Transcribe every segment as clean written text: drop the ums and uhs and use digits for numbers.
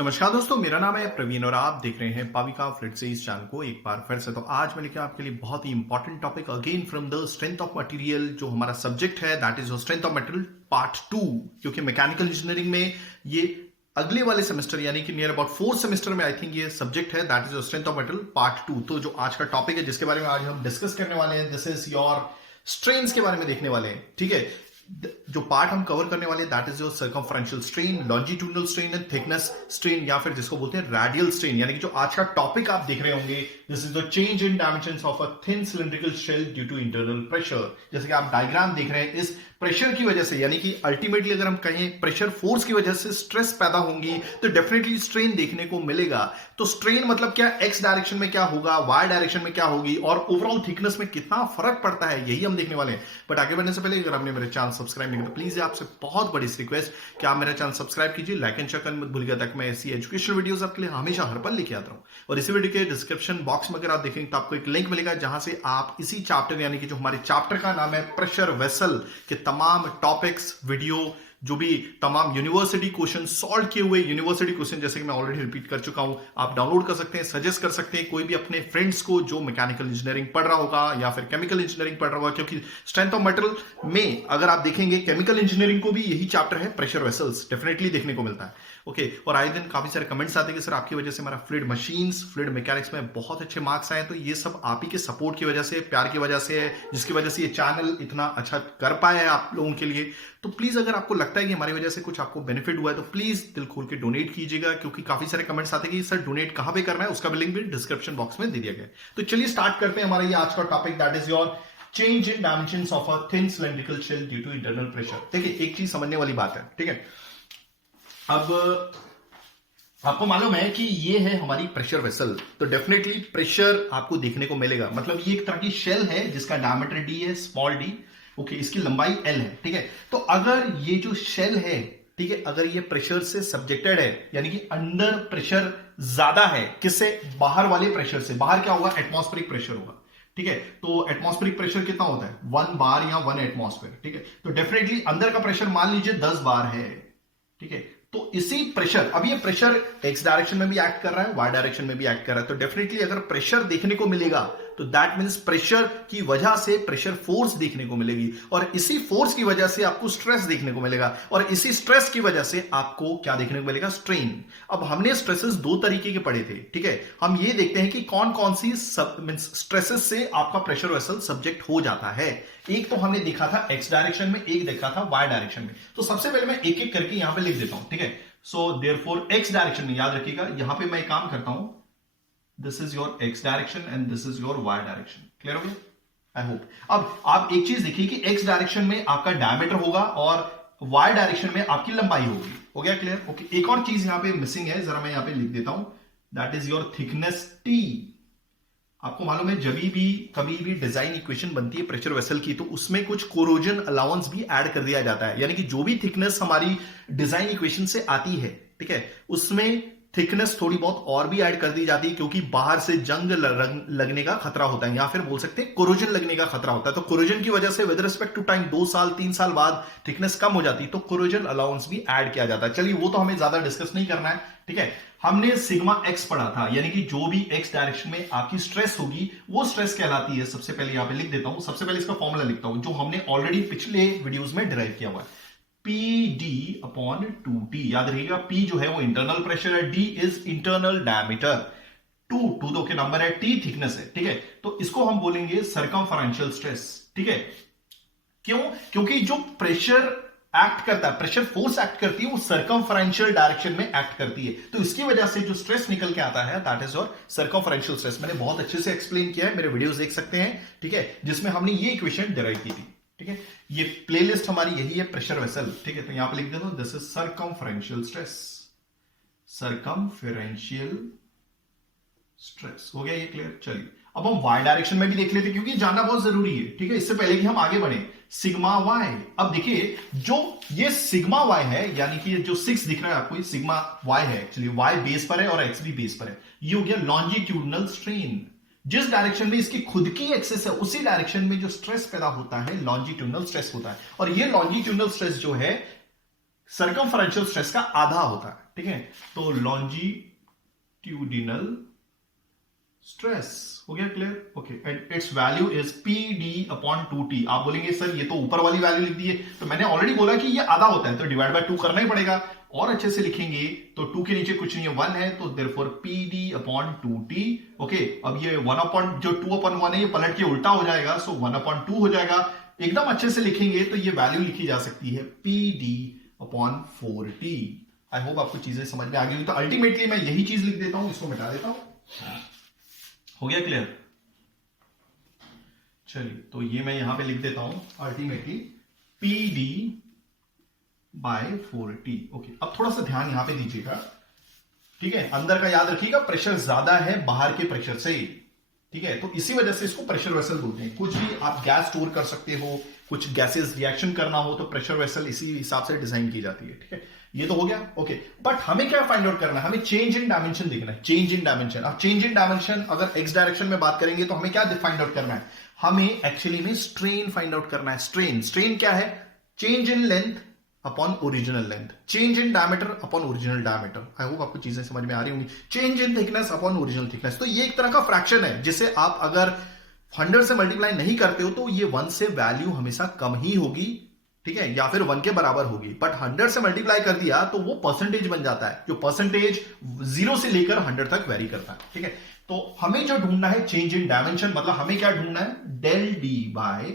नमस्कार दोस्तों, मेरा नाम है प्रवीण और आप देख रहे हैं पाविका फ्लिट से इस चैनल को एक बार फिर से। तो आज मैं लेके आपके लिए बहुत ही important topic again from the strength of material. जो हमारा सब्जेक्ट है that is strength of material part 2, क्योंकि मैकेनिकल इंजीनियरिंग में ये अगले वाले सेमेस्टर यानी कि नियर अबाउट 4th सेमेस्टर में आई थिंक ये सब्जेक्ट है that is strength of material part 2। तो जो आज का टॉपिक है जिसके बारे में आज हम डिस्कस करने वाले हैं, दिस इज योर स्ट्रेन्स के बारे में देखने वाले हैं। ठीक है, जो पार्ट हम कवर करने वाले that is your circumferential strain, longitudinal strain and thickness strain, या फिर जिसको बोलते हैं रेडियल स्ट्रेन। यानी कि जो आज का टॉपिक आप देख रहे होंगे, this is the change in dimensions of a thin cylindrical shell due to internal pressure. जैसे कि आप डायग्राम देख रहे हैं, इस प्रेशर की वजह से, यानी कि अल्टीमेटली अगर हम कहें प्रेशर फोर्स की वजह से स्ट्रेस पैदा होंगी तो डेफिनेटली स्ट्रेन देखने को मिलेगा। तो स्ट्रेन मतलब क्या, एक्स डायरेक्शन में क्या होगा, वाई डायरेक्शन में क्या होगी, और ओवरऑल थिकनेस में कितना फर्क पड़ता है, यही हम देखने वाले हैं। बट आगे बढ़ने से पहले अगर आपने मेरे चैनल सब्सक्राइब नहीं किया तो प्लीज आपसे बहुत बड़ी रिक्वेस्ट कि आप मेरा चैनल सब्सक्राइब कीजिए, लाइक एंड शेयर करना मत भूलिएगा, ताकि मैं ऐसी एजुकेशनल वीडियोस आपके लिए हमेशा हर पल लेके आता हूं। और इसी वीडियो के डिस्क्रिप्शन बॉक्स में अगर आप देखेंगे तो आपको एक लिंक मिलेगा जहां से आप इसी चैप्टर, यानी कि जो हमारे चैप्टर का नाम है प्रेशर वेसल के तमाम टॉपिक्स, वीडियो, जो भी तमाम यूनिवर्सिटी क्वेश्चन सॉल्व किए हुए यूनिवर्सिटी क्वेश्चन, जैसे कि मैं ऑलरेडी रिपीट कर चुका हूं, आप डाउनलोड कर सकते हैं, सजेस्ट कर सकते हैं कोई भी अपने फ्रेंड्स को जो मैकेनिकल इंजीनियरिंग पढ़ रहा होगा या फिर केमिकल इंजीनियरिंग पढ़ रहा होगा। क्योंकि स्ट्रेंथ ऑफ मटेरियल में अगर आप देखेंगे केमिकल इंजीनियरिंग को भी यही चैप्टर है, प्रेशर वेसल्स डेफिनेटली देखने को मिलता है। ओके, और आए दिन काफी सारे कमेंट्स आते हैं कि सर आपकी वजह से हमारा फ्लूइड मशीन्स, फ्लूइड मैकेनिक्स में बहुत अच्छे मार्क्स आए। तो ये सब आप ही के सपोर्ट की वजह से, प्यार की वजह से है, जिसकी वजह से ये चैनल इतना अच्छा कर पाया है आप लोगों के लिए। तो प्लीज अगर आपको लगता है कि हमारी वजह से कुछ आपको बेनिफिट हुआ है तो प्लीज दिल खोल के डोनेट कीजिएगा, क्योंकि काफी सारे कमेंट्स आते हैं कि सर डोनेट कहां पे करना है, उसका भी लिंक भी डिस्क्रिप्शन बॉक्स में दे दिया गया है। तो चलिए स्टार्ट करते हैं हमारा ये आज का topic, that is your change in dimensions of a thin cylindrical shell due to internal pressure. देखिए, एक चीज समझने वाली बात है, ठीक है। अब आपको मालूम है कि ये है हमारी प्रेशर वेसल, तो डेफिनेटली प्रेशर आपको देखने को मिलेगा। मतलब ये एक तरह की शेल है जिसका डायमीटर डी है, स्मॉल डी, ओके, इसकी लंबाई एल है, ठीक है। तो अगर ये जो शेल है, ठीक है, अगर ये प्रेशर से सब्जेक्टेड है, यानी कि अंदर प्रेशर ज्यादा है, किससे, बाहर वाले प्रेशर से। बाहर क्या होगा, एटमॉस्फेरिक प्रेशर होगा, ठीक है। तो एटमॉस्फेरिक प्रेशर कितना होता है, 1 बार या 1 एटमॉस्फेयर, ठीक है। तो डेफिनेटली अंदर का प्रेशर मान लीजिए 10 बार है, ठीक है। तो इसी प्रेशर, अब ये प्रेशर एक्स डायरेक्शन में भी एक्ट कर रहा है, वाई डायरेक्शन में भी एक्ट कर रहा है। तो डेफिनेटली अगर प्रेशर देखने को मिलेगा तो दैट मींस प्रेशर की वजह से प्रेशर फोर्स देखने को मिलेगी, और इसी फोर्स की वजह से आपको स्ट्रेस देखने को मिलेगा, और इसी स्ट्रेस की वजह से आपको क्या देखने को मिलेगा, स्ट्रेन। अब हमने स्ट्रेसेस दो तरीके के पढ़े थे, ठीक है। हम ये देखते हैं कि कौन कौन सी स्ट्रेसेस से आपका प्रेशर वेसल सब्जेक्ट हो जाता है। एक तो हमने देखा था एक्स डायरेक्शन में, एक देखा था वाई डायरेक्शन में। तो सबसे पहले मैं एक एक करके यहां पे लिख देता हूं, ठीक है। सो देयरफॉर एक्स डायरेक्शन में याद रखिएगा, यहां पे मैं काम करता हूं, this is your X direction and this is your Y direction. Clear हो गया, आई होप। अब आप एक चीज देखिए कि एक्स डायरेक्शन में आपका डायमीटर होगा और वाई डायरेक्शन में आपकी लंबाई होगी। हो गया क्लियर, ओके। एक और चीज यहां पे मिसिंग है, जरा मैं यहां पे लिख देता हूं, that is your thickness T. आपको मालूम है जब भी कभी भी डिजाइन इक्वेशन बनती है प्रेशर वेसल की, तो उसमें कुछ कोरोजन अलाउंस भी ऐड कर दिया जाता है। यानी कि जो भी थिकनेस हमारी डिजाइन इक्वेशन से आती है, ठीक है, उसमें थिकनेस थोड़ी बहुत और भी ऐड कर दी जाती है, क्योंकि बाहर से जंग लगने का खतरा होता है, या फिर बोल सकते हैं कोरोजन लगने का खतरा होता है। तो कोरोजन की वजह से विद रिस्पेक्ट टू टाइम 2 साल 3 साल बाद थिकनेस कम हो जाती है, तो कोरोजन अलाउंस भी ऐड किया जाता है। चलिए वो तो हमें ज्यादा डिस्कस नहीं करना है, ठीक है। हमने सिग्मा एक्स पढ़ा था, यानी कि जो भी एक्स डायरेक्शन में आपकी स्ट्रेस होगी वो स्ट्रेस कहलाती है। सबसे पहले यहां पे लिख देता हूं, सबसे पहले इसका फॉर्मूला लिखता हूं जो हमने ऑलरेडी पिछले वीडियोस में डिराइव किया हुआ है, पी अपॉन 2T। याद रखिएगा, P जो है वो इंटरनल प्रेशर है, D इज इंटरनल डायमीटर, 2 तो के नंबर है, T थिकनेस है, ठीक है। तो इसको हम बोलेंगे सर्कमफरेंशियल स्ट्रेस, ठीक है। क्यों, क्योंकि जो प्रेशर एक्ट करता है, प्रेशर फोर्स एक्ट करती है, वो सर्कमफरेंशियल डायरेक्शन में एक्ट करती है। तो इसकी वजह से जो स्ट्रेस निकल के आता है दैट इज योर सर्कमफरेंशियल स्ट्रेस। मैंने बहुत अच्छे से एक्सप्लेन किया है, मेरे वीडियोस देख सकते हैं, ठीक है, जिसमें हमने ये इक्वेशन डिराइव की थी, ठीक है। ये प्लेलिस्ट हमारी यही है, प्रेशर वेसल, ठीक है। तो यहां पे लिख देता हूं, दिस इज सर्कमफरेंशियल स्ट्रेस, सर्कमफरेंशियल स्ट्रेस। हो गया ये क्लियर। चलिए अब हम वाई डायरेक्शन में भी देख लेते हैं, क्योंकि जानना बहुत जरूरी है, ठीक है, इससे पहले कि हम आगे बढ़े। सिग्मा वाई, अब देखिए जो ये सिग्मा वाई है, यानी कि जो 6 दिख रहा है आपको, ये सिग्मा वाई है, एक्चुअली वाई बेस पर है और एक्स भी बेस पर है। ये हो गया लॉन्जिट्यूडनल स्ट्रेन। जिस डायरेक्शन में इसकी खुद की एक्सेस है उसी डायरेक्शन में जो स्ट्रेस पैदा होता है लॉन्जिट्यूडनल स्ट्रेस होता है। और ये लॉन्जिट्यूडनल स्ट्रेस जो है सर्कमफरेंशियल स्ट्रेस का आधा होता है, ठीक है। तो लॉन्जिट्यूडिनल स्ट्रेस हो गया clear, okay, and it's value is PD upon 2T। आप बोलेंगे सर ये तो ऊपर वाली वैल्यू लिख दी है, तो मैंने ऑलरेडी बोला कि ये आधा होता है तो डिवाइड बाय 2 करना ही पड़ेगा, और अच्छे से लिखेंगे तो 2 के नीचे कुछ नहीं है, 1 है, तो therefore PD upon 2T, okay. अब ये 1 अपॉन जो 2 अपॉन 1 है ये पलट के उल्टा हो जाएगा, सो 1 अपॉन 2 हो जाएगा। एकदम अच्छे से लिखेंगे तो ये वैल्यू लिखी जा सकती है PD अपॉन 4T। आई होप आपको चीजें समझ में आ गई। तो अल्टीमेटली मैं यही चीज लिख देता हूं, इसको मिटा देता हूं, हो गया क्लियर। चलिए तो ये मैं यहां पे लिख देता हूं ultimately PD bye 4T, okay. अब थोड़ा सा ध्यान यहां पे दीजिएगा, ठीक है। अंदर का याद रखिएगा, प्रेशर ज्यादा है बाहर के प्रेशर से, ठीक है। तो इसी वजह से इसको प्रेशर वेसल बोलते हैं। कुछ भी आप गैस स्टोर कर सकते हो, कुछ गैसेस रिएक्शन करना हो तो प्रेशर वेसल इसी हिसाब से डिजाइन की जाती है, ठीक है। ये तो हो गया, ओके। बट हमें क्या फाइंड आउट करना है, हमें चेंज इन डायमेंशन देखना है, चेंज इन डायमेंशन। अब चेंज इन डायमेंशन अगर एक्स डायरेक्शन में बात करेंगे तो हमें क्या फाइंड आउट करना है, हमें एक्चुअली में स्ट्रेन फाइंड आउट करना है। स्ट्रेन क्या है, change in length upon original length, change in diameter upon original diameter. I hope आपको चीजें समझ में आ रही होंगी। Change in thickness upon original thickness, तो ये एक तरह का फ्रैक्शन है जिसे आप अगर 100 से मल्टीप्लाई नहीं करते हो तो ये 1 से वैल्यू हमेशा कम ही होगी, ठीक है, या फिर 1 के बराबर होगी। बट 100 से मल्टीप्लाई कर दिया तो वो परसेंटेज बन जाता है, जो परसेंटेज 0 से लेकर 100 तक वेरी करता है, ठीक है। तो हमें जो ढूंढना है चेंज इन डायमेंशन, मतलब हमें क्या ढूंढना है, del d by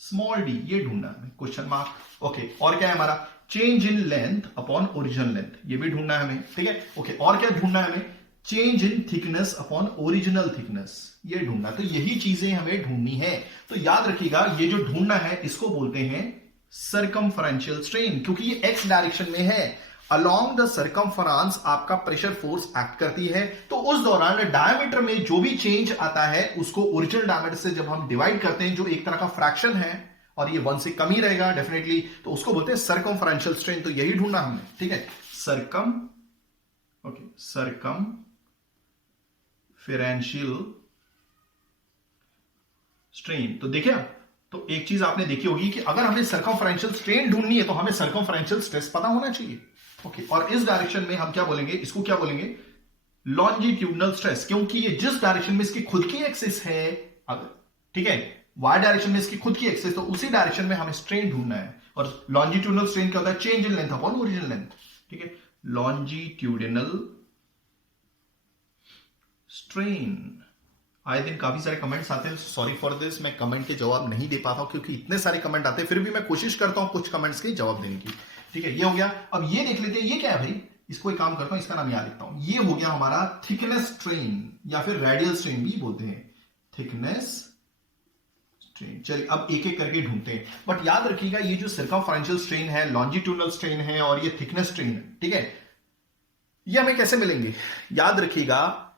small d, ये ढूंढना है क्वेश्चन मार्क, ओके। और क्या है हमारा, change in length upon original length, ये भी ढूंढना है हमें, ठीक है, ओके। और क्या ढूंढना है हमें, change in thickness upon original thickness, ये ढूंढना। तो यही चीजें हमें ढूंढनी है। तो याद रखिएगा ये जो ढूंढना है इसको बोलते हैं सर्कमफरेंशियल स्ट्रेन, क्योंकि ये एक्स डायरेक्शन में है। अलोंग द सर्कमफरेंस आपका प्रेशर फोर्स एक्ट करती है, तो उस दौरान डायमीटर में जो भी चेंज आता है उसको ओरिजिनल डायमीटर से जब हम डिवाइड करते हैं, जो एक तरह का फ्रैक्शन है और ये 1 से कम ही रहेगा डेफिनेटली, तो उसको बोलते हैं सर्कमफरेंशियल स्ट्रेन। तो यही ढूंढना हमने, ठीक है, सर्कमफरेंशियल स्ट्रेन। तो देखिए, तो एक चीज आपने देखी होगी कि अगर हमें सर्कमफरेंशियल स्ट्रेन ढूंढनी है तो हमें सर्कमफरेंशियल स्ट्रेस पता होना चाहिए, ओके। और इस डायरेक्शन में हम क्या बोलेंगे, इसको क्या बोलेंगे, लॉन्जिट्यूडनल स्ट्रेस, क्योंकि ये जिस डायरेक्शन में इसकी खुद की एक्सिस है, ठीक है, वाई डायरेक्शन में इसकी खुद की एक्सिस, तो उसी डायरेक्शन में हमें स्ट्रेन ढूंढना है। और लॉन्जिट्यूडनल स्ट्रेन क्या होता है, change in length upon original length, ठीक है, लॉन्जिट्यूडनल स्ट्रेन। आए दिन काफी सारे कमेंट्स आते हैं, सॉरी फॉर दिस, मैं कमेंट के जवाब नहीं दे पाता हूं क्योंकि इतने सारे कमेंट आते हैं, फिर भी मैं कोशिश करता हूं कुछ कमेंट्स के जवाब देने की, ठीक है। ये हो गया। अब ये देख लेते हैं, ये क्या है भाई, इसको एक काम करता हूं, इसका नाम याद लिखता हूं। ये हो गया हमारा थिकनेस स्ट्रेन या फिर रेडियल स्ट्रेन भी बोलते हैं, थिकनेस स्ट्रेन। चलिए अब एक एक करके ढूंढते हैं, बट याद रखिएगा ये जो सर्कमफरेंशियल स्ट्रेन है, लॉन्जिट्यूडनल स्ट्रेन है और ये थिकनेस स्ट्रेन है, ठीक है, ये हमें कैसे मिलेंगे, याद रखिएगा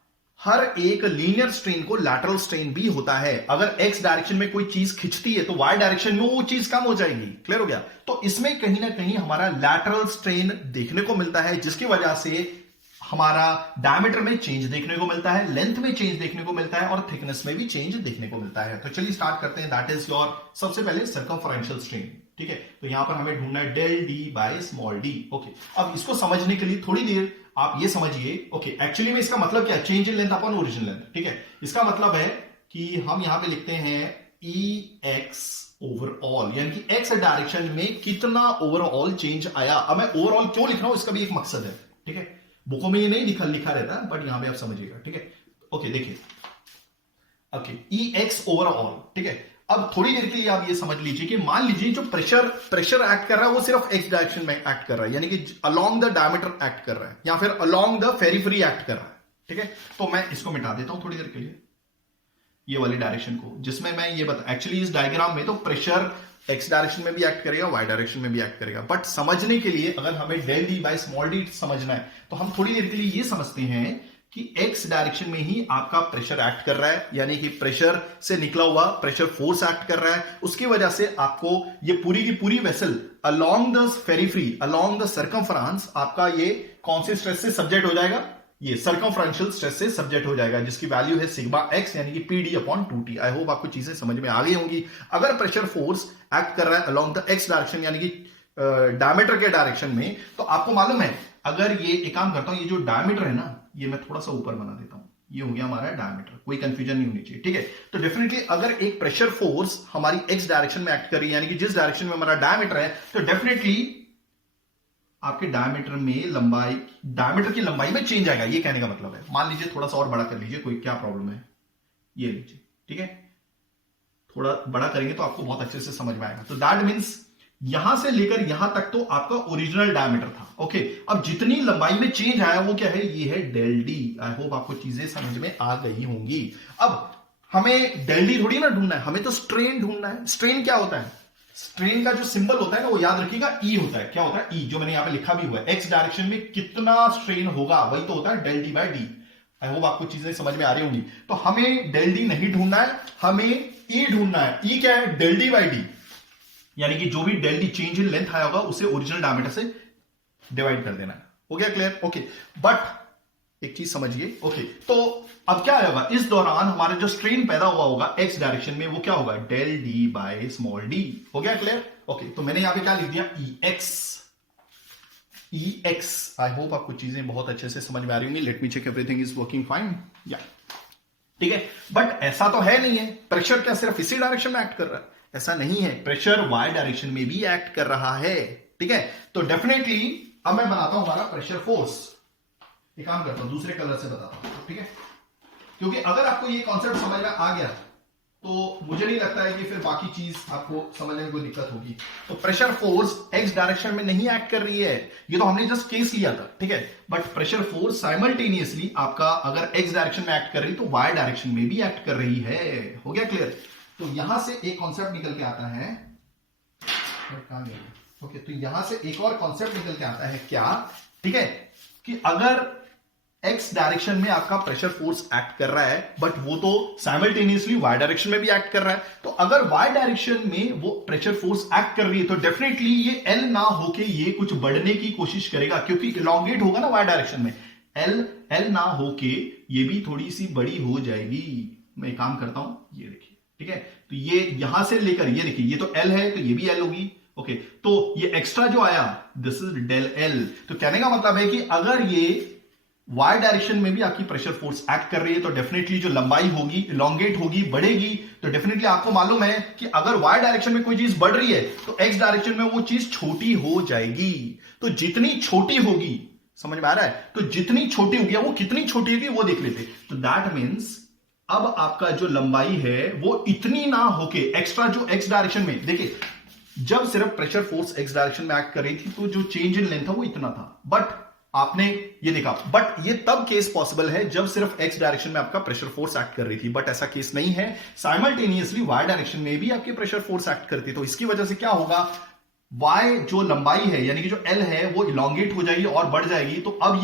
हर एक लीनियर स्ट्रेन को लैटरल स्ट्रेन भी होता है। अगर एक्स डायरेक्शन में कोई चीज खिंचती है तो वाई डायरेक्शन में वो चीज कम हो जाएगी, क्लियर हो गया। तो इसमें कहीं ना कहीं हमारा लैटरल स्ट्रेन देखने को मिलता है, जिसकी वजह से हमारा डायमीटर में चेंज देखने को मिलता है, लेंथ में चेंज देखने को मिलता है और थिकनेस में भी चेंज देखने को मिलता है। तो चलिए स्टार्ट करते हैं, दैट इज योर सबसे पहले सर्कमफरेंशियल स्ट्रेन, ठीक है। तो यहां पर हमें ढूंढना है del d by small d, okay. अब इसको समझने के लिए थोड़ी देर आप ये समझिए, ओके, एक्चुअली में इसका मतलब क्या है, change in length upon original length, ठीक है। इसका मतलब है कि हम यहां पे लिखते हैं ई एक्स ओवरऑल, यानी कि एक्स डायरेक्शन में कितना ओवरऑल चेंज आया। अब मैं ओवरऑल क्यों लिख रहा हूं, इसका भी एक मकसद है, ठीक है। बुकों में ये नहीं लिखा रहता, बट यहां पे आप समझिएगा, ठीक है, ओके। देखिए, ओके, ई एक्स ओवरऑल, ठीक है। अब थोड़ी देर के लिए आप ये समझ लीजिए कि मान लीजिए जो प्रेशर एक्ट कर रहा है वो सिर्फ एक्स डायरेक्शन में एक्ट कर रहा है, यानी कि अलोंग द डायमीटर एक्ट कर रहा है या फिर अलोंग द पेरिफेरी एक्ट कर रहा है, ठीक है। तो मैं इसको मिटा देता हूं थोड़ी देर के लिए, ये वाली डायरेक्शन को, जिसमें मैं ये बता, एक्चुअली इस डायग्राम में तो प्रेशर एक्स डायरेक्शन में भी एक्ट करेगा, वाई डायरेक्शन में भी एक्ट करेगा, बट समझने के लिए अगर हमें del d by small d समझना है तो हम थोड़ी देर के लिए ये समझते हैं कि एक्स डायरेक्शन में ही आपका प्रेशर एक्ट कर रहा है, यानी कि प्रेशर से निकला हुआ प्रेशर फोर्स एक्ट कर रहा है। उसकी वजह से आपको ये पूरी की पूरी vessel along the periphery, along the circumference, आपका ये कौन से स्ट्रेस से सब्जेक्ट हो जाएगा, ये सर्कमफरेंशियल स्ट्रेस से सब्जेक्ट हो जाएगा, जिसकी वैल्यू है सिग्मा एक्स, यानी कि पीडी अपॉन 2टी। आई होप आपको चीजें समझ में आ गई होंगी। अगर प्रेशर फोर्स एक्ट कर रहा है अलोंग द एक्स डायरेक्शन, यानी कि डायमीटर के डायरेक्शन में, तो आपको मालूम है अगर ये एक काम करता हूं, ये जो डायमीटर है ना, ये मैं थोड़ा सा ऊपर बना देता हूं, ये हो गया हमारा डायमीटर, कोई कंफ्यूजन नहीं होनी चाहिए, ठीक है। तो डेफिनेटली अगर एक प्रेशर फोर्स हमारी एक्स डायरेक्शन में एक्ट कर रही है, यानी कि जिस डायरेक्शन में हमारा डायमीटर है, तो डेफिनेटली आपके डायमीटर में लंबाई, डायमीटर की लंबाई में चेंज आएगा, ये कहने का मतलब है। मान लीजिए थोड़ा सा और बड़ा कर लीजिए, कोई क्या प्रॉब्लम है, ये लीजिए, ठीक है, थोड़ा बड़ा करेंगे तो आपको बहुत अच्छे से समझ में आएगा। तो दैट मीन्स यहां से लेकर यहां तक तो आपका ओरिजिनल डायमीटर था, ओके। अब जितनी लंबाई में चेंज आया वो क्या है, ये है डेल डी। आई होप आपको चीजें समझ में आ गई होंगी। अब हमें डेल डी थोड़ी ना ढूंढना है, हमें तो स्ट्रेन ढूंढना है। स्ट्रेन क्या होता है, स्ट्रेन का जो सिंबल होता है ना, वो याद रखिएगा ई होता है। क्या होता है, ई, जो मैंने यहां पे लिखा भी हुआ है, एक्स डायरेक्शन में कितना स्ट्रेन होगा वही तो होता है del d by d. I hope आपको चीजें समझ में आ रही होंगी। तो हमें डेल डी नहीं ढूंढना है, हमें ई ढूंढना है। ई क्या है, डेल डी बाई डी, यानी कि जो भी del d change in length आया होगा उसे ओरिजिनल डायमीटर से डिवाइड कर देना है। हो गया क्लियर, ओके। बट एक चीज समझिए, ओके, तो अब क्या आएगा, इस दौरान हमारा जो स्ट्रेन पैदा हुआ होगा एक्स डायरेक्शन में, वो क्या होगा, del d by small d. हो गया क्लियर, ओके। तो मैंने यहां पे क्या लिख दिया, E X, E X. I hope आपको चीजें बहुत अच्छे से समझ में आ रही होंगी। Let me check everything is working fine, या ठीक है। बट ऐसा तो है नहीं है, प्रेशर क्या सिर्फ इसी डायरेक्शन में एक्ट कर रहा है, ऐसा नहीं है, प्रेशर वाई डायरेक्शन में भी एक्ट कर रहा है, ठीक है। तो डेफिनेटली अब मैं बनाता हूं हमारा प्रेशर फोर्स। एक काम करता हूं, दूसरे कलर से बताता हूं, ठीक है, क्योंकि अगर आपको ये कॉन्सेप्ट समझ में आ गया तो मुझे नहीं लगता है कि फिर बाकी चीज आपको समझने में कोई दिक्कत होगी। तो प्रेशर फोर्स एक्स डायरेक्शन में नहीं एक्ट कर रही है, ये तो हमने जस्ट केस लिया था, ठीक है। बट प्रेशर फोर्स साइमल्टेनियसली आपका अगर एक्स डायरेक्शन में एक्ट कर रही तो वाई डायरेक्शन में भी एक्ट कर रही है। हो गया क्लियर। तो यहां से एक कॉन्सेप्ट निकल के आता है, ओके, तो यहां से एक और कॉन्सेप्ट निकल के आता है, क्या, ठीक है, कि अगर एक्स डायरेक्शन में आपका प्रेशर फोर्स एक्ट कर रहा है, बट वो तो साइमल्टेनियसली वाई डायरेक्शन में भी एक्ट कर रहा है, तो अगर वाई डायरेक्शन में वो प्रेशर फोर्स एक्ट कर रही है तो डेफिनेटली ये एल ना होके ये कुछ बढ़ने की कोशिश करेगा, क्योंकि इलॉन्गेट होगा ना वाई डायरेक्शन में, एल ना होके ये भी थोड़ी सी बड़ी हो जाएगी। मैं एक काम करता हूं, ये देखिए, ठीक है, तो ये यहां से लेकर ये देखिए, ये तो एल है तो ये भी एल होगी, ओके। तो ये एक्स्ट्रा जो आया, दिस इज डेल एल। तो कहने का मतलब है कि अगर ये वाई डायरेक्शन में भी आपकी प्रेशर फोर्स एक्ट कर रही है तो डेफिनेटली जो लंबाई होगी इलॉन्गेट होगी, बढ़ेगी। तो डेफिनेटली आपको मालूम है कि अगर वाई डायरेक्शन में कोई चीज बढ़ रही है तो एक्स डायरेक्शन में वो चीज छोटी हो जाएगी। तो जितनी छोटी होगी, समझ में आ रहा है, तो जितनी छोटी होगी, वो कितनी छोटी होगी वो देख लेते। तो दैट मीन्स अब आपका जो लंबाई है वो इतनी ना होके, एक्स्ट्रा जो एक्स डायरेक्शन में, देखिए जब सिर्फ प्रेशर फोर्स एक्स डायरेक्शन में एक्ट कर रही थी तो जो चेंज इन लेंथ था वो इतना था, बट आपने ये देखा, बट ये तब केस पॉसिबल है जब सिर्फ एक्स डायरेक्शन में आपका प्रेशर फोर्स एक्ट कर रही थी, बट ऐसा केस नहीं है, साइमल्टेनियसली वाई डायरेक्शन में भी आपकी प्रेशर फोर्स एक्ट करती है। तो इसकी वजह से क्या होगा, वाई जो लंबाई है यानी कि जो एल है वो इलॉन्गेट हो जाएगी और बढ़ जाएगी। तो अब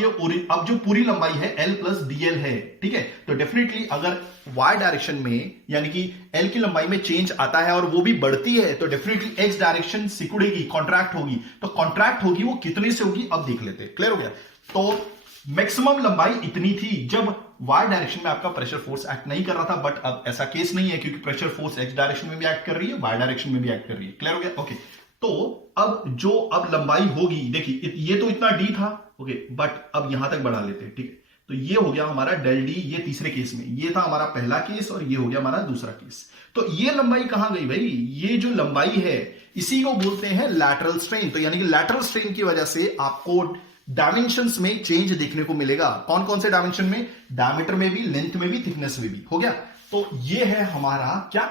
जो पूरी लंबाई है एल प्लस डीएल है, ठीक है। तो डेफिनेटली अगर वाई डायरेक्शन में यानी कि एल की लंबाई में चेंज आता है और वो भी बढ़ती है तो डेफिनेटली एक्स डायरेक्शन सिकुड़ेगी, कॉन्ट्रैक्ट होगी। तो कॉन्ट्रैक्ट होगी वो कितने से होगी, अब देख लेते हैं। क्लियर हो गया। तो मैक्सिमम लंबाई इतनी थी जब वाई डायरेक्शन में आपका प्रेशर फोर्स एक्ट नहीं कर रहा था, बट अब ऐसा केस नहीं है क्योंकि प्रेशर फोर्स एक्स डायरेक्शन में भी एक्ट कर रही है, वाई डायरेक्शन में भी एक्ट कर रही है। क्लियर हो गया, ओके। तो अब लंबाई होगी, देखिए ये तो इतना डी था, ओके, बट अब यहां तक बढ़ा लेते हैं, ठीक है। तो ये हो गया हमारा डेल डी, ये तीसरे केस में, ये था हमारा पहला केस और ये हो गया हमारा दूसरा केस। तो ये लंबाई कहां गई भाई, ये जो लंबाई है इसी को बोलते हैं लैटरल स्ट्रेन। तो यानी कि लैटरल स्ट्रेन की वजह से आपको डायमेंशंस में चेंज देखने को मिलेगा। कौन कौन से डायमेंशन में, डायमीटर में भी, लेंथ में भी, थिकनेस में भी। हो गया। तो ये है हमारा क्या,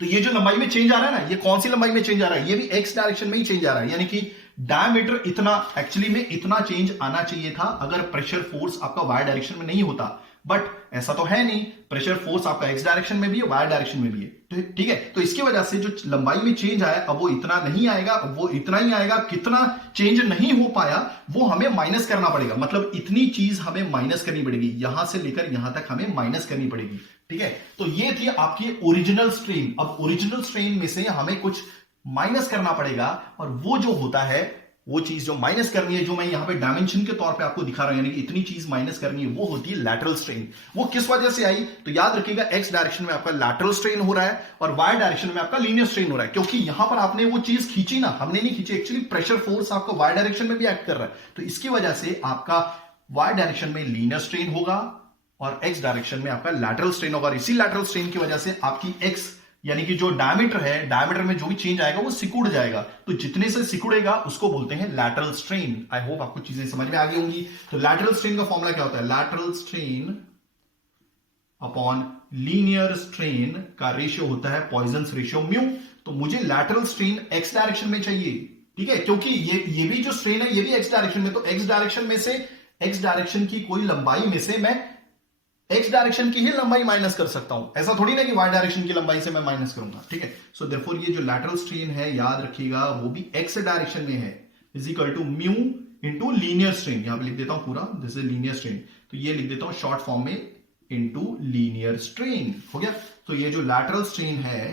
तो ये जो लंबाई में चेंज आ रहा है ना, ये कौन सी लंबाई में चेंज आ रहा है, ये भी एक्स डायरेक्शन में ही चेंज आ रहा है, यानी कि डायमीटर इतना, एक्चुअली में इतना चेंज आना चाहिए था अगर प्रेशर फोर्स आपका वाई डायरेक्शन में नहीं होता, बट ऐसा तो है नहीं, प्रेशर फोर्स आपका एक्स डायरेक्शन में भी है, वाई डायरेक्शन में भी है, तो ठीक है। तो इसकी वजह से जो लंबाई में चेंज आया अब वो इतना नहीं आएगा, अब वो इतना ही आएगा। कितना चेंज नहीं हो पाया वो हमें माइनस करना पड़ेगा, मतलब इतनी चीज हमें माइनस करनी पड़ेगी, यहां से लेकर यहां तक हमें माइनस करनी पड़ेगी, ठीक है। तो ये थी आपकी ओरिजिनल स्ट्रेन। अब ओरिजिनल स्ट्रेन में से हमें कुछ माइनस करना पड़ेगा और वो जो होता है वो चीज जो माइनस करनी है, जो मैं यहां पे डायमेंशन के तौर पे आपको दिखा रहा हूं, यानी कि इतनी चीज माइनस करनी है, वो होती है लैटरल स्ट्रेन। वो किस वजह से आई? तो याद रखिएगा, एक्स डायरेक्शन में आपका लैटरल स्ट्रेन हो रहा है और वाई डायरेक्शन में आपका लीनियर स्ट्रेन हो रहा है, क्योंकि यहां पर आपने वो चीज खींची ना, हमने नहीं खींची, एक्चुअली प्रेशर फोर्स आपका वाई डायरेक्शन में भी एक्ट कर रहा है, तो इसकी वजह से आपका वाई डायरेक्शन में लीनियर स्ट्रेन होगा और एक्स डायरेक्शन में आपका लैटरल स्ट्रेन होगा। और इसी लैटरल स्ट्रेन की वजह से आपकी एक्स यानी कि जो डायमीटर है, डायमीटर में जो भी चेंज आएगा वो सिकुड़ जाएगा, तो जितने से सिकुड़ेगा उसको बोलते हैं लैटरल स्ट्रेन। आई होप आपको चीजें समझ में आ गई होंगी। तो लैटरल स्ट्रेन का फॉर्मूला क्या होता है? Lateral strain upon linear strain का रेशियो होता है पॉइजन्स रेशियो म्यू। तो मुझे लैटरल स्ट्रेन एक्स डायरेक्शन में चाहिए, ठीक है, क्योंकि ये भी जो स्ट्रेन है ये भी एक्स डायरेक्शन में, तो एक्स डायरेक्शन में से, एक्स डायरेक्शन की कोई लंबाई में से मैं एक्स डायरेक्शन की ही लंबाई माइनस कर सकता हूं, ऐसा थोड़ी ना कि वाई डायरेक्शन की लंबाई से मैं माइनस करूंगा, ठीक है। सो देयरफॉर ये जो लैटरल स्ट्रेन है, याद रखिएगा, वो भी एक्स डायरेक्शन में है, is equal to mu into linear strain. यहां पे लिख देता हूं पूरा, दिस इज लीनियर स्ट्रेन, तो ये लिख देता हूं शॉर्ट फॉर्म में इंटू लीनियर स्ट्रेन, हो गया। तो ये जो लैटरल स्ट्रेन है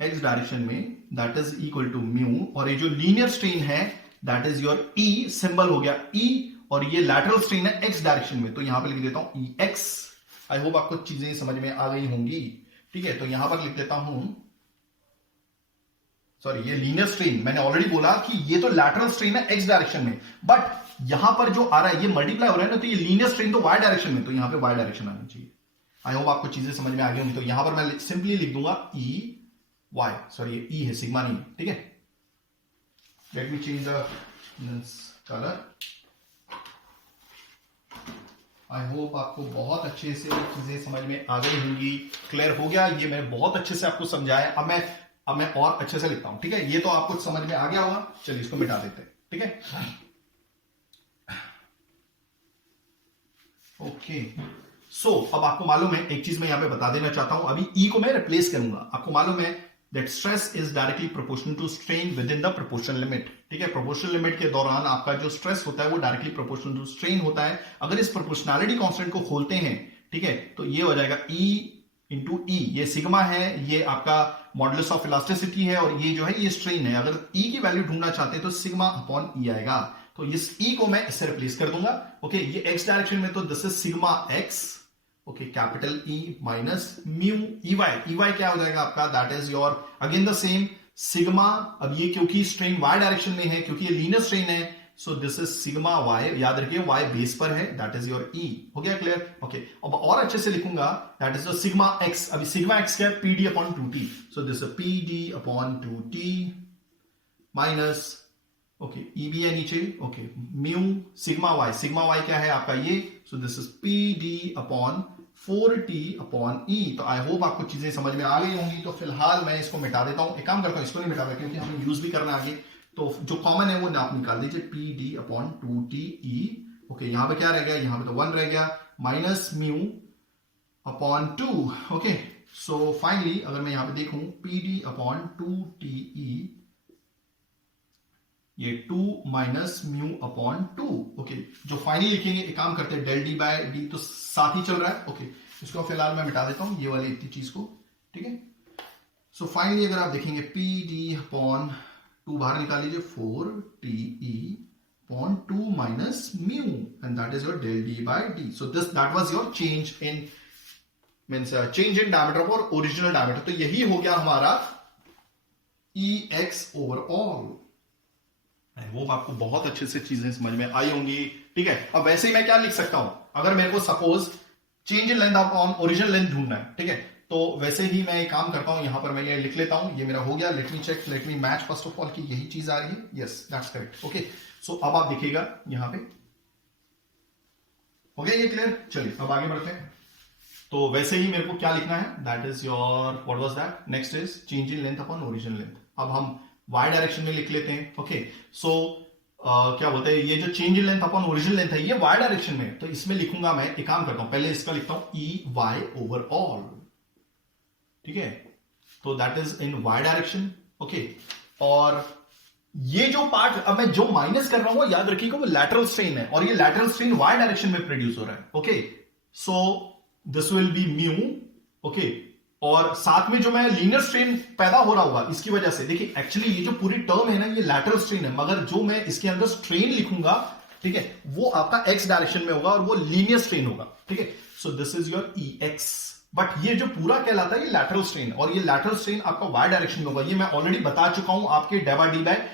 एक्स डायरेक्शन में, that is equal to mu, और ये जो लीनियर स्ट्रेन है that is your E, symbol हो गया ई, और ये लैटरल स्ट्रेन है एक्स डायरेक्शन में, तो यहां पे लिख देता हूं ई एक्स। आई होप आपको चीजें समझ में आ गई होंगी, ठीक है। तो यहां पर लिख देता हूं, सॉरी, ये लीनियर स्ट्रेन, मैंने ऑलरेडी बोला कि ये तो लैटरल स्ट्रेन है एक्स डायरेक्शन में, बट यहां पर जो आ रहा है ये मल्टीप्लाई हो रहा है ना, तो ये लीनियर स्ट्रेन तो वाई डायरेक्शन में, तो यहां पे वाई डायरेक्शन आनी चाहिए। आई होप आपको चीजें समझ में आ गई होंगी। तो यहां पर मैं सिंपली लिख दूंगा ई वाई, सॉरी ये ई है, सिग्मा नहीं, ठीक है। Let me change the colour. I hope आपको बहुत अच्छे से चीजें समझ में आ गई होंगी, क्लियर हो गया। ये मैंने बहुत अच्छे से आपको समझाया, अब मैं और अच्छे से लिखता हूं, ठीक है। ये तो आपको समझ में आ गया होगा, चलिए इसको मिटा देते हैं, ठीक है। ओके, सो अब आपको मालूम है, एक चीज मैं यहां पे बता देना चाहता हूं, अभी ई को मैं रिप्लेस करूंगा। आपको मालूम है that stress is directly proportional to strain within the proportional limit, ठीक है। प्रोपोर्शनल लिमिट के दौरान आपका जो स्ट्रेस होता है वो डायरेक्टली प्रोपोर्शनल टू स्ट्रेन होता है। अगर इस प्रोपोर्शनैलिटी कांस्टेंट को खोलते हैं, ठीक है, तो ये हो जाएगा ई इंटू ई, ये सिग्मा है, ये आपका मॉडुलस ऑफ इलास्टिसिटी है, और ये जो है ये स्ट्रेन है। अगर ई की वैल्यू ढूंढना चाहते हैं तो सिग्मा अपॉन ई आएगा, तो इस ई को मैं इससे रिप्लेस कर दूंगा। ओके, ये एक्स डायरेक्शन में, तो this is sigma X, okay, capital E minus mu E Y क्या हो जाएगा आपका? That is your again the same sigma. अब ये क्योंकि स्ट्रेन वाई डायरेक्शन में है, क्योंकि ये लीनियर स्ट्रेन है, so this is sigma Y, याद रखिए वाई बेस पर है, दैट इज योर ई, हो गया क्लियर। ओके, अब और अच्छे से लिखूंगा, दैट इज सिग्मा एक्स। अभी सिग्मा एक्स क्या है? P D upon two T, so this P D upon two T minus, okay, E भी है नीचे, ओके, म्यू सिग्मा वाई क्या है आपका ये, so this is P D upon 4t upon E. तो आई होप आपको चीजें समझ में आ गई होंगी। तो फिलहाल मैं इसको मिटा देता हूं, एक काम करता हूं, इसको नहीं मिटाता क्योंकि हमें यूज भी करना आगे, तो जो कॉमन है वो आप निकाल दीजिए, पी डी अपॉन 2t ई। ओके, यहां पे क्या रह गया? यहां पे तो 1 रह गया, minus mu upon 2। Okay, so finally अगर मैं यहां पे देखूं, पी डी अपॉन 2t ई, ये 2 माइनस म्यू अपॉन 2। ओके, जो फाइनली लिखेंगे, एक काम करते हैं, डेल डी बाय डी तो साथ ही चल रहा है। ओके, इसको फिलहाल मैं मिटा देता हूं, ये वाली इतनी चीज को, ठीक है। सो फाइनली अगर आप देखेंगे, पी डी अपॉन 2 बाहर निकाल लीजिए, 4t e upon 2 minus mu, and that is your del d by d. So this that was your change in change in diameter और ओरिजिनल डायमीटर। तो यही हो गया हमारा E X overall. I hope आपको बहुत अच्छे से चीजें समझ में आई होंगी, ठीक है। अब वैसे ही मैं क्या लिख सकता हूं, अगर मेरे को suppose change in length upon original length ढूंढना है, ठीक है, तो वैसे ही मैं एक काम करता हूं, यहां पर मैं ये लिख लेता हूं, ये मेरा हो गया। Let me check, let me match first of all कि यही चीज आ रही है। Yes, that's correct. Okay, so अब आप देखिएगा यहां पे हो गया ये क्लियर। चलिए अब आगे बढ़ते हैं। तो वैसे ही मेरे को क्या लिखना है, that is your, what was that, next is change in length upon original length. अब हम वाई डायरेक्शन में लिख लेते हैं। ओके, सो क्या बोलते हैं, ये जो change in length upon original length है, ये वाई डायरेक्शन में, तो इसमें लिखूंगा मैं, एक काम करता हूं, पहले इसका लिखता हूं ई वाई ओवरऑल, ठीक है, तो that is in Y direction. Okay, और ये जो पार्ट अब मैं जो माइनस कर रहा हूं, याद रखिएगा वो लैटरल स्ट्रेन है, और ये लैटरल स्ट्रेन वाई डायरेक्शन में प्रोड्यूस हो रहा है। Okay, so this will be mu, okay, और साथ में जो मैं लीनियर स्ट्रेन पैदा हो रहा होगा इसकी वजह से, देखिए एक्चुअली ये जो पूरी टर्म है ना ये लैटरल स्ट्रेन है, मगर जो मैं इसके अंदर स्ट्रेन लिखूंगा, ठीक है, वो आपका एक्स डायरेक्शन में होगा और वो लीनियर स्ट्रेन होगा, ठीक है। So this is your E x, but ये जो पूरा कहलाता है ये लैटरल स्ट्रेन, और ये लैटरल स्ट्रेन आपका वाई डायरेक्शन में होगा। ये मैं ऑलरेडी बता चुका हूं आपके डेवा D by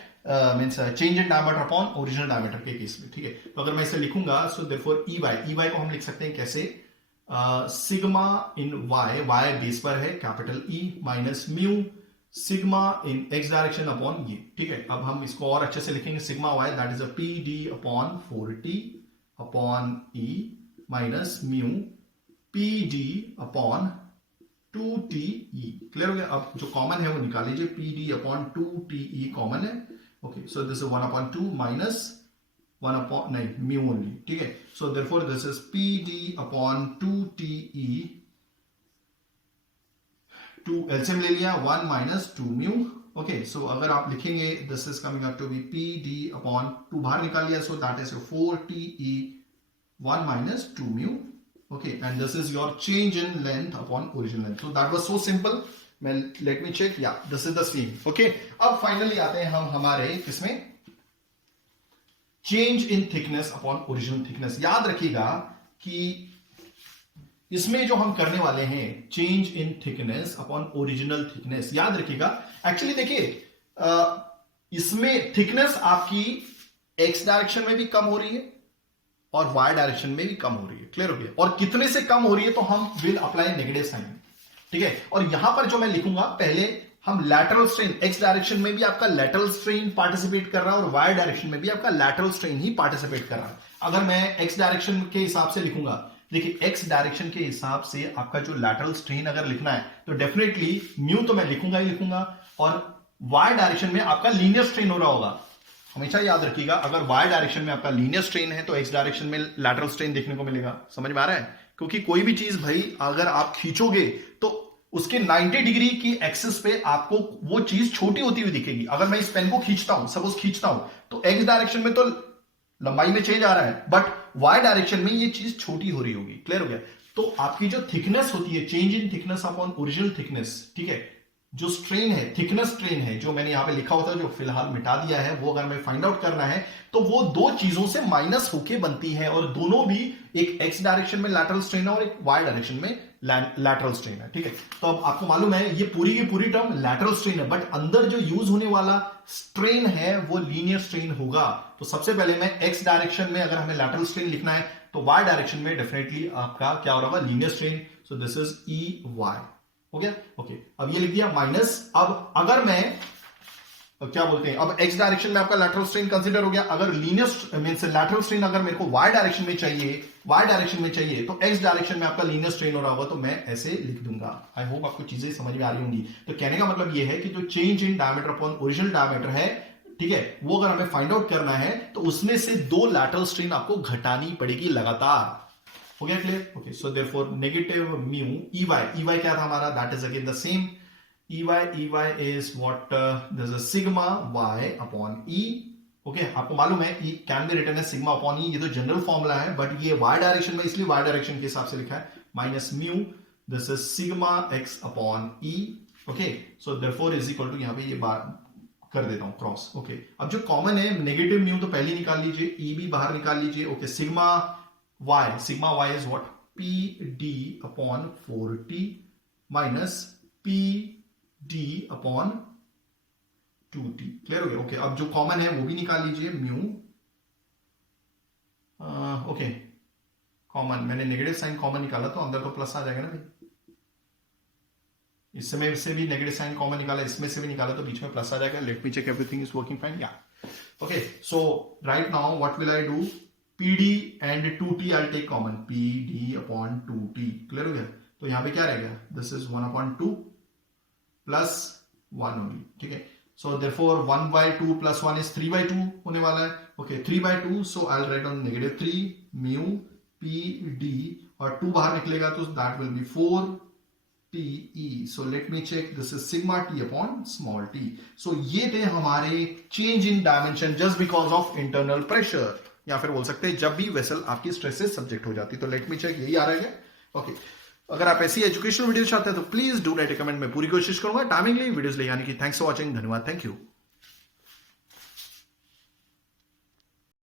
means change in diameter upon original diameter के केस में, ठीक है। तो अगर मैं इसे लिखूंगा, सो देयरफॉर ई वाई को हम लिख सकते हैं कैसे, sigma in Y, Y base पर है capital E, minus mu sigma in X direction upon ये, ठीक है। अब हम इसको और अच्छे से लिखेंगे, sigma Y that is a P D upon 4t upon E minus mu P D upon 2te, clear हो गया। अब जो कॉमन है वो निकाल लीजिए, P D upon 2te common है, okay. So this is 1/2 minus 1 upon नहीं म्यू ओनली, ठीक है। So therefore this is P D upon 2te, 2 LCM ले लिया, 1 माइनस 2 म्यू, ओके। सो अगर आप लिखेंगे this is coming up to be P D upon 2 बाहर निकाल लिया, so that is 4te 1 minus 2 mu, okay, and this is your change in length upon original length. So that was so simple. Let me check. Yeah, this is the same. Okay. अब finally आते हैं हम हमारे किसमें, change in thickness upon original thickness. याद रखिएगा कि इसमें जो हम करने वाले हैं change in thickness upon original thickness, याद रखिएगा। एक्चुअली देखिए इसमें thickness आपकी x डायरेक्शन में भी कम हो रही है और y डायरेक्शन में भी कम हो रही है, क्लियर हो गया। और कितने से कम हो रही है, तो हम विल अप्लाई नेगेटिव साइन, ठीक है। और यहां पर जो मैं लिखूंगा, पहले हम लैटरल स्ट्रेन, x डायरेक्शन में भी आपका लैटरल स्ट्रेन पार्टिसिपेट कर रहा है और y डायरेक्शन में भी आपका लैटरल स्ट्रेन ही पार्टिसिपेट कर रहा है। अगर मैं x डायरेक्शन के हिसाब से लिखूंगा, देखिए x डायरेक्शन के हिसाब से आपका जो लैटरल स्ट्रेन अगर लिखना है तो डेफिनेटली म्यू तो मैं लिखूंगा ही लिखूंगा, और y डायरेक्शन में आपका लीनियर स्ट्रेन हो रहा होगा। हमेशा याद रखिएगा, अगर y डायरेक्शन में आपका लीनियर स्ट्रेन है तो x डायरेक्शन में लैटरल स्ट्रेन देखने को मिलेगा। समझ में आ रहा है? क्योंकि कोई भी चीज भाई अगर आप खींचोगे तो उसके 90 डिग्री की एक्सिस पे आपको वो चीज छोटी होती हुई दिखेगी। अगर मैं इस पेन को खींचता हूं, सपोज खींचता हूं, तो x डायरेक्शन में तो लंबाई में चेंज आ रहा है, बट y डायरेक्शन में ये चीज छोटी हो रही होगी, क्लियर हो गया। तो आपकी जो थिकनेस होती है, change in thickness upon original thickness, ठीक है, जो स्ट्रेन है, थिकनेस स्ट्रेन है, जो मैंने यहां पे लिखा होता है, जो फिलहाल मिटा दिया है, वो अगर मैं फाइंड आउट करना है तो वो दो चीजों से माइनस होके बनती है, और दोनों भी एक एक्स डायरेक्शन में लैटरल स्ट्रेन है और एक वाई डायरेक्शन में लैटरल स्ट्रेन है, ठीक है। तो अब आपको मालूम है ये पूरी की पूरी टर्म लैटरल स्ट्रेन है, बट अंदर जो यूज होने वाला स्ट्रेन है वो लीनियर स्ट्रेन होगा। तो सबसे पहले मैं एक्स डायरेक्शन में अगर हमें लैटरल स्ट्रेन लिखना है तो वाई डायरेक्शन में डेफिनेटली आपका क्या हो रहा होगा, linear strain. So this is E Y, हो गया, ओके। अब ये लिख दिया माइनस। अब अगर मैं क्या बोलते हैं, अब x डायरेक्शन में आपका लैटरल स्ट्रेन कंसीडर हो गया। अगर लीनियर मींस लैटरल स्ट्रेन अगर मेरे को y डायरेक्शन में चाहिए, तो x डायरेक्शन में आपका लीनियर स्ट्रेन हो रहा होगा, तो मैं ऐसे लिख दूंगा। आई होप आपको चीजें समझ में आ रही होंगी। तो कहने का मतलब ये है कि जो change in diameter upon original diameter है, ठीक है, वो अगर हमें फाइंड आउट करना है तो उसमें से दो लैटरल स्ट्रेन आपको घटानी पड़ेगी लगातार। हो गया clear? Okay, so therefore negative mu E Y क्या था हमारा, that is again the same E Y is what, this is sigma y upon e, okay. आपको मालूम है E can be written as sigma upon E, ये तो general formula है, but ये y डायरेक्शन में इसलिए y डायरेक्शन के हिसाब से लिखा है, minus mu this is sigma x upon e, okay. So therefore is equal to, यहां पे ये बार कर देता हूं क्रॉस, ओके। अब जो कॉमन है नेगेटिव म्यू तो पहले निकाल लीजिए, ई भी बाहर निकाल लीजिए, okay. Sigma y is what, pd upon 4t minus pd upon 2t, clear हो गया, ओके। अब जो कॉमन है वो भी निकाल लीजिए, म्यू, ओके। कॉमन मैंने नेगेटिव साइन कॉमन निकाला तो अंदर तो प्लस आ जाएगा ना भाई, इसमें से भी नेगेटिव साइन कॉमन निकाला, इसमें से भी निकाला तो बीच में प्लस आ जाएगा। Let me check everything is working fine, yeah okay. So right now what will I do, PD and 2t I'll take common, PD upon 2t, clear हो गया। तो यहां पे क्या रहेगा, दिस इज 1/2 प्लस 1 ओनली, ठीक है। सो देयरफॉर 1/2 प्लस 1 इज 3/2 होने वाला है, okay. 3/2, so I will write on negative 3 mu PD, और 2 बाहर निकलेगा तो that will be 4TE। So let me check, this is sigma t upon small t। सो ये थे हमारे change in dimension just because of internal pressure, या फिर बोल सकते हैं जब भी वेसल आपकी स्ट्रेस से सब्जेक्ट हो जाती। तो लेट मी चेक, यही आ रहा है क्या, ओके। अगर आप ऐसी एजुकेशनल वीडियो चाहते हैं तो please do right A comment में पूरी कोशिश करूंगा टाइमिंगली वीडियोस ले आने की। थैंक्स फॉर वॉचिंग, धन्यवाद, थैंक यू।